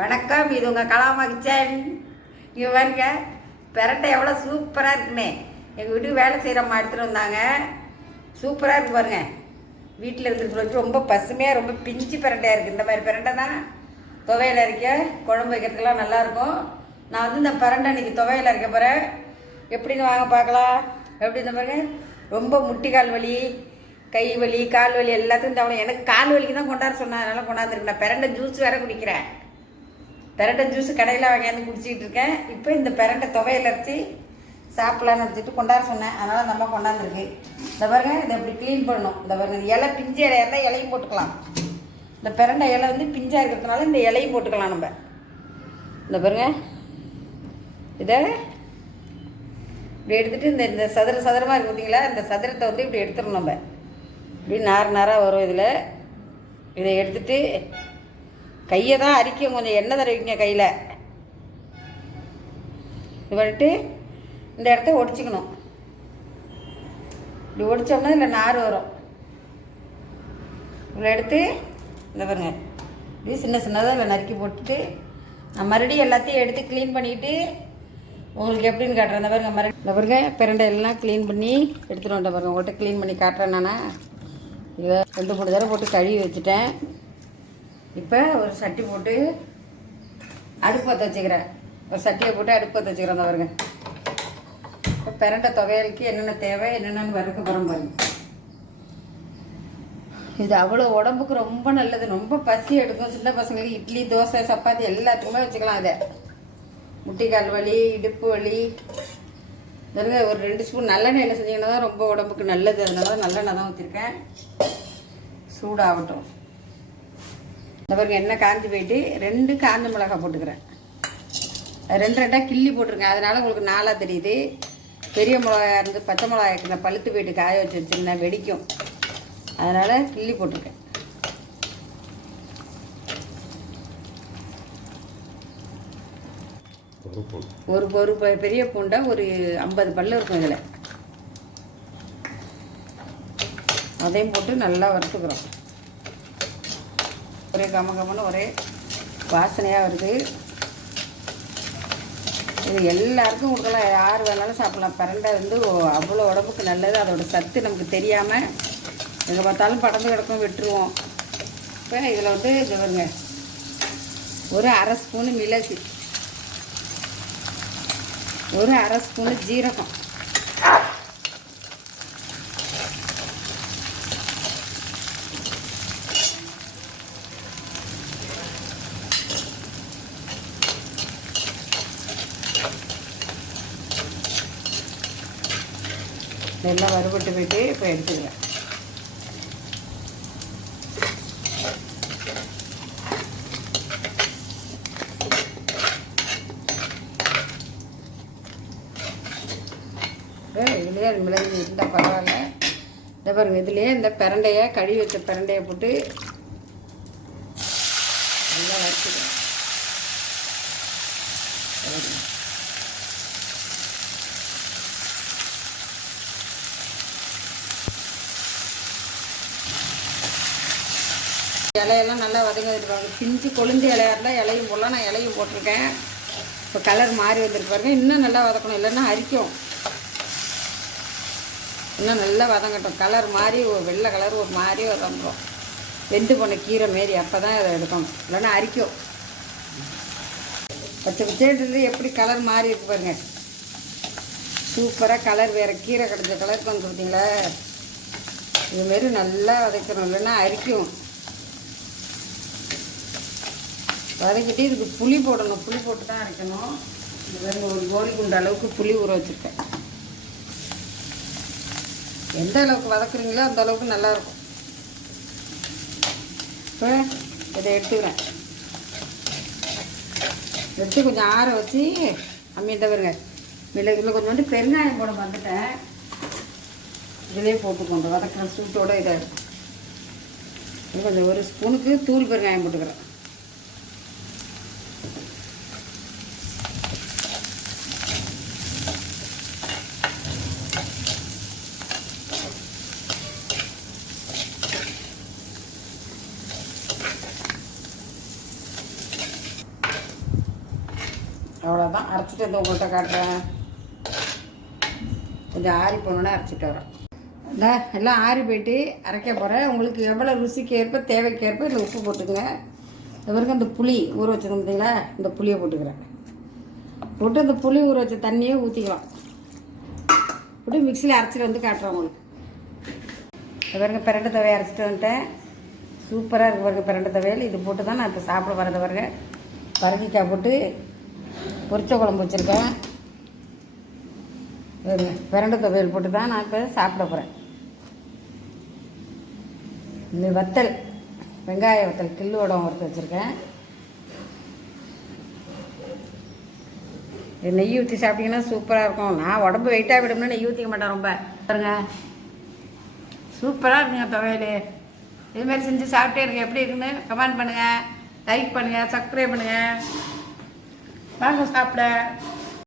வணக்கம் இது உங்கள் கலாமா கிச்சன். இங்கே பாருங்க பெரட்டை எவ்வளோ சூப்பராக இருக்குன்னு எங்கள் வீட்டுக்கு வேலை செய்கிறம்மா எடுத்துகிட்டு வந்தாங்க. சூப்பராக இருக்கு பாருங்க. வீட்டில் இருக்கிற வச்சு ரொம்ப பசுமையாக ரொம்ப பிஞ்சு பெரட்டையாக இருக்குது இந்த மாதிரி பெரட்டை தான் துவையில் அரைக்க குழம்பு வைக்கிறதுக்கெல்லாம் நல்லாயிருக்கும் நான் வந்து இந்த பரண்டை இன்னைக்கு துவையில் அரைக்க போகிறேன் எப்படின்னு வாங்க பார்க்கலாம். எப்படி இந்த பாருங்க. ரொம்ப முட்டிக்கால் வலி கை வலி கால் வலி எல்லாத்துக்கும் தவணை எனக்கு கால் வலிக்கு தான் கொண்டாட சொன்னேன் அதனால் கொண்டாந்துருக்கு நான் பிரண்டை ஜூஸ் வேறு குடிக்கிறேன். பெரட்டை ஜூஸ் கடையில் வாங்கியாந்து குடிச்சிக்கிட்டு இருக்கேன். இப்போ இந்த பிரண்டை துவையில அரைச்சி சாப்பிட்லான்னு வச்சுட்டு கொண்டாட சொன்னேன். அதனால் நம்ம கொண்டாந்துருக்கு. இந்த பாருங்க இதை இப்படி க்ளீன் பண்ணணும். இந்த பாருங்க இந்த இலை பிஞ்சு இலையாக இருந்தால் இலையும் போட்டுக்கலாம். இந்த பிரண்டை இலை வந்து பிஞ்சாக இருக்கிறதுனால இந்த இலையும் போட்டுக்கலாம் நம்ம. இந்த பாருங்க இதை இப்படி எடுத்துகிட்டு இந்த இந்த சதுர சதுரமாக இருக்கு பார்த்தீங்களா இந்த சதுரத்தை வந்து இப்படி எடுத்துடணும் நம்ம. இப்படி நார் நாராக வரும் இதில். இதை எடுத்துகிட்டு கையை தான் அரிக்கும் கொஞ்சம் எண்ணெய் தடவிங்க கையில். இது இந்த இடத்த ஒடிச்சிக்கணும். இப்படி ஒடிச்சோம்னா இதில் நார் வரும். இவ்வளோ எடுத்து இந்த பாருங்க. இப்படி சின்ன சின்னதாக இதில் நறுக்கி போட்டுட்டு நான் மறுபடியும் எல்லாத்தையும் எடுத்து க்ளீன் பண்ணிக்கிட்டு உங்களுக்கு எப்படின்னு காட்டுறேன். இந்த பாருங்க மறுபடியும் இந்த பாருங்க பிரண்டை எல்லாம் க்ளீன் பண்ணி எடுத்துகிட்டு வந்துட்டேன் பாருங்க. உங்கள்கிட்ட க்ளீன் பண்ணி காட்டுறேன் நானா. இதை ரெண்டு மூணு தடவை போட்டு கழுவி வச்சுட்டேன். இப்போ ஒரு சட்டி போட்டு அடுப்பு பற்ற வச்சுக்கிறேன். ஒரு சட்டியை போட்டு அடுப்பு பற்ற வச்சுக்கிறேன் பாருங்க. இப்போ பிரண்டை துவையலுக்கு என்னென்ன தேவை என்னென்னு வறுக்க போகிறோம் பாருங்க. இது அவ்வளோ உடம்புக்கு ரொம்ப நல்லது. ரொம்ப பசி எடுக்கும். சின்ன பசங்களுக்கு இட்லி தோசை சப்பாத்தி எல்லாத்துக்குமே வச்சுக்கலாம் அதை. முட்டிக்கால் வலி இடுப்பு வலி. பாருங்க ஒரு ரெண்டு ஸ்பூன் நல்லெண்ணெய் என்ன செஞ்சீங்கன்னா தான் ரொம்ப உடம்புக்கு நல்லது. அதனால தான் நல்லெண்ணெய் தான் ஊற்றிருக்கேன் சூடாகட்டும். இந்த பாருங்க எண்ணெய் காஞ்சி போயிட்டு ரெண்டு காஞ்ச மிளகாய் போட்டுக்கிறேன். ரெண்டு ரெண்டாக கிள்ளி போட்டிருக்கேன். அதனால உங்களுக்கு நாளாக தெரியுது. பெரிய மிளகாய் இருந்து பச்சை மிளகாய் இந்த பழுத்து போயிட்டு காய வச்சு வச்சுருந்தேன் வெடிக்கும். அதனால் கிள்ளி போட்டிருக்கேன். ஒரு ஒரு பெரிய பூண்டை ஒரு ஐம்பது பல்லு இருக்கும் இதில். அதையும் போட்டு நல்லா வறுத்துக்கிறோம். ஒரே கம கமன்னு ஒரே வாசனையாக வருது. இது எல்லாருக்கும் கொடுக்கலாம். யார் வேணாலும் சாப்பிடலாம். பரண்டை வந்து அவ்வளோ உடம்புக்கு நல்லது. அதோட சத்து நமக்கு தெரியாமல் எங்கே பார்த்தாலும் படந்து கிடக்கும் விட்டுருவோம். இப்போ இதில் வந்து இது ஒரு அரை ஸ்பூனு மிளகு. ஒரு அரை ஸ்பூனு ஜீரகம். நல்லா வறுபட்டு போயிட்டு இப்போ எடுத்துக்கிறேன். இதுலேயே அது மிளகு இருந்தால் பரவாயில்ல. இந்த பாருங்க இதுலேயே இந்த பிரண்டையை கழுவி வச்ச பிரண்டையை போட்டு நல்லா வறுத்துக்கிறேன். இலையெல்லாம் நல்லா வதங்கிருப்பாங்க பிஞ்சு கொழுந்து இலையா இருந்தால் இலையும் போடலாம். நான் இலையும் போட்டிருக்கேன். இப்போ கலர் மாறி வந்திருக்கு பாருங்க. இன்னும் நல்லா வதக்கணும். இல்லைன்னா அரிக்கும். இன்னும் நல்லா வதங்கட்டும். கலர் மாறி ஒரு வெள்ளை கலர் ஒரு மாதிரி வதங்குறோம் வெந்து போன கீரை மாரி அப்போ தான் அதை எடுக்கணும். இல்லைன்னா அரிக்கும். பச்சை பச்சைன்றது எப்படி கலர் மாறி இருக்கு பாருங்க. சூப்பராக கலர் வேறு. கீரை கிடைச்ச கலர் வந்து இதுமாரி நல்லா வதக்கணும். இல்லைன்னா அரிக்கும். வதக்கிட்டு இதுக்கு புளி போடணும். புளி போட்டு தான் அரைக்கணும். இந்த பாருங்க ஒரு கோழி குண்டு அளவுக்கு புளி ஊற வச்சுருக்கேன். எந்த அளவுக்கு வதக்குறீங்களோ அந்த அளவுக்கு நல்லாயிருக்கும். இப்போ இதை எடுத்துக்கிறேன். எடுத்து கொஞ்சம் ஆற வச்சு அம்மிட்ட வருங்க மிளகுல கொஞ்சோண்டு பெருங்காயம் போட வந்துட்டேன் இதிலே போட்டுக்கோங்க வதக்கிற சூட்டோட இதாக இருக்கும் கொஞ்சம் ஒரு ஸ்பூனுக்கு தூள் பெருங்காயம் போட்டுக்கிறேன். அவ்வளோதான் அரைச்சிட்டு வந்து உங்கள்கிட்ட காட்டுறேன். கொஞ்சம் ஆறி போனோன்னே அரைச்சிட்டு வரேன் இந்த எல்லாம் ஆறி போயிட்டு அரைக்க போகிறேன் உங்களுக்கு எவ்வளோ ருசிக்கு ஏற்ப தேவைக்கு ஏற்ப இதில் உப்பு போட்டுக்கங்க. இது வரைக்கும் புளி ஊற வச்சிருந்தோம் பார்த்தீங்களா இந்த புளியை போட்டுக்கிறேன். போட்டு அந்த புளி ஊற வச்ச தண்ணியே ஊற்றிக்கலாம் போட்டு மிக்சியில் அரைச்சிட்டு வந்து காட்டுறேன் உங்களுக்கு. இது பாருங்க பிரண்டை தவையை அரைச்சிட்டு வந்துட்டேன். சூப்பராக இருக்கு பாருங்க பிரண்டை துவையல். இது போட்டு தான் நான் இப்போ சாப்பிட வரது பாருங்க. பரங்கிக்காய் போட்டு பொரிச்ச குழம்பு வச்சுருக்கேன். பாருங்க பிரண்டை துவையல் போட்டு தான் நான் இப்போ சாப்பிட போகிறேன் இந்த வத்தல் வெங்காய வத்தல் கில்லு உடம்பு வறுத்து வச்சுருக்கேன். இது நெய் ஊற்றி சாப்பிட்டீங்கன்னா சூப்பராக இருக்கும். நான் உடம்பு வெயிட்டாக விடும்னா நெய் ஊற்றிக்க மாட்டேன் ரொம்ப. பாருங்க. சூப்பராக இருக்குங்க துவையல். இதுமாரி செஞ்சு சாப்பிட்டே இருங்க. எப்படி இருக்குன்னு கமெண்ட் பண்ணுங்கள் லைக் பண்ணுங்கள் சப்ஸ்கிரைப் பண்ணுங்கள் வாங்க சாப்பிட